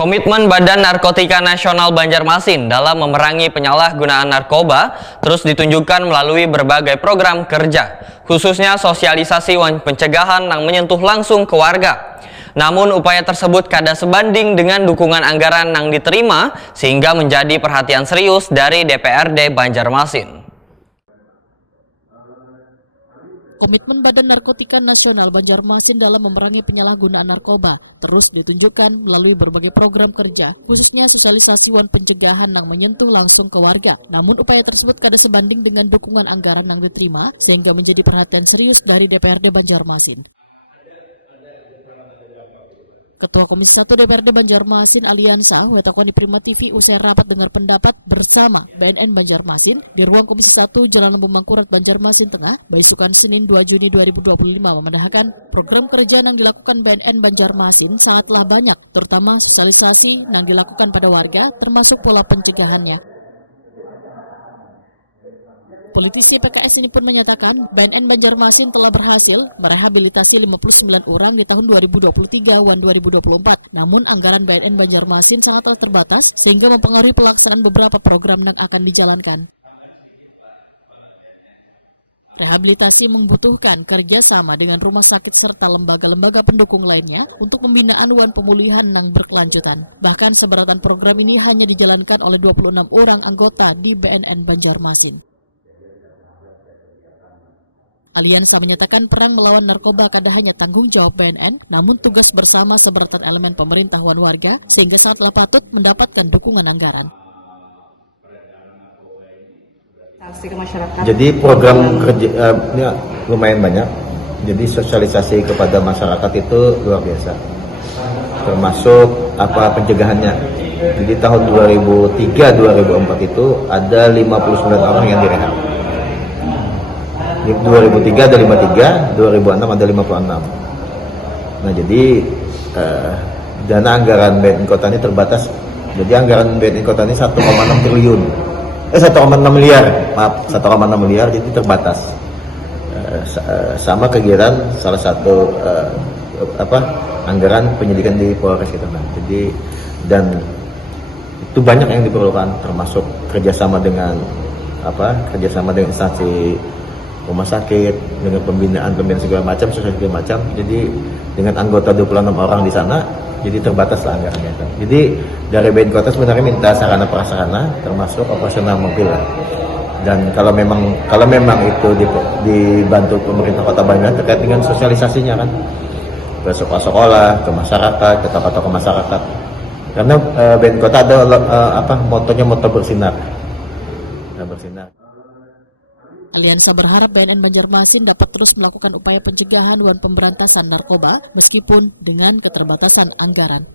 Komitmen Badan Narkotika Nasional Banjarmasin dalam memerangi penyalahgunaan narkoba terus ditunjukkan melalui berbagai program kerja, khususnya sosialisasi pencegahan yang menyentuh langsung ke warga. Namun upaya tersebut kada sebanding dengan dukungan anggaran yang diterima sehingga menjadi perhatian serius dari DPRD Banjarmasin. Komitmen Badan Narkotika Nasional Banjarmasin dalam memerangi penyalahgunaan narkoba terus ditunjukkan melalui berbagai program kerja, khususnya sosialisasi pencegahan yang menyentuh langsung ke warga. Namun upaya tersebut kada sebanding dengan dukungan anggaran yang diterima sehingga menjadi perhatian serius dari DPRD Banjarmasin. Ketua Komisi 1 DPRD Banjarmasin Aliansa Wetakoni Prima TV usai rapat dengar pendapat bersama BNN Banjarmasin di ruang Komisi 1 Jalan Lembung Mangkurat Banjarmasin Tengah, Baisukan Senin 2 Juni 2025 memandahkan program kerja yang dilakukan BNN Banjarmasin sangatlah banyak, terutama sosialisasi yang dilakukan pada warga termasuk pola pencegahannya. Politisi PKS ini pun menyatakan BNN Banjarmasin telah berhasil merehabilitasi 59 orang di tahun 2023 dan 2024. Namun anggaran BNN Banjarmasin sangatlah terbatas sehingga mempengaruhi pelaksanaan beberapa program yang akan dijalankan. Rehabilitasi membutuhkan kerjasama dengan rumah sakit serta lembaga-lembaga pendukung lainnya untuk pembinaan dan pemulihan yang berkelanjutan. Bahkan seberatan program ini hanya dijalankan oleh 26 orang anggota di BNN Banjarmasin. Aliansa menyatakan perang melawan narkoba kada hanya tanggung jawab BNN, namun tugas bersama seberatan elemen pemerintahan warga sehingga sangatlah patut mendapatkan dukungan anggaran. Jadi program kerja lumayan banyak. Jadi sosialisasi kepada masyarakat itu luar biasa. Termasuk pencegahannya. Jadi tahun 2003-2004 itu ada 59 orang yang direhab. 2003 ada 53, 2006 ada 56. Nah jadi dana anggaran BNN Kota ini terbatas. Jadi anggaran BNN Kota ini 1,6 triliun. 1,6 miliar, maaf 1,6 miliar, jadi terbatas. Sama kegiatan salah satu anggaran penyidikan di Polres Keteman. Jadi dan itu banyak yang diperlukan, termasuk kerjasama dengan instansi rumah sakit, dengan pembinaan segala macam, sosial segala macam. Jadi dengan anggota 26 orang di sana, jadi terbatas lah anggarannya. Jadi dari BNN Kota sebenarnya minta sarana prasarana, termasuk operasional mobil lah. Dan kalau memang itu dibantu pemerintah Kota Banjar terkait dengan sosialisasinya kan, ke sekolah-sekolah, ke masyarakat, ke tokoh-tokoh masyarakat. Karena BNN Kota ada motonya moto bersinar. Bersinar. Aliansa berharap BNN Banjarmasin dapat terus melakukan upaya pencegahan dan pemberantasan narkoba meskipun dengan keterbatasan anggaran.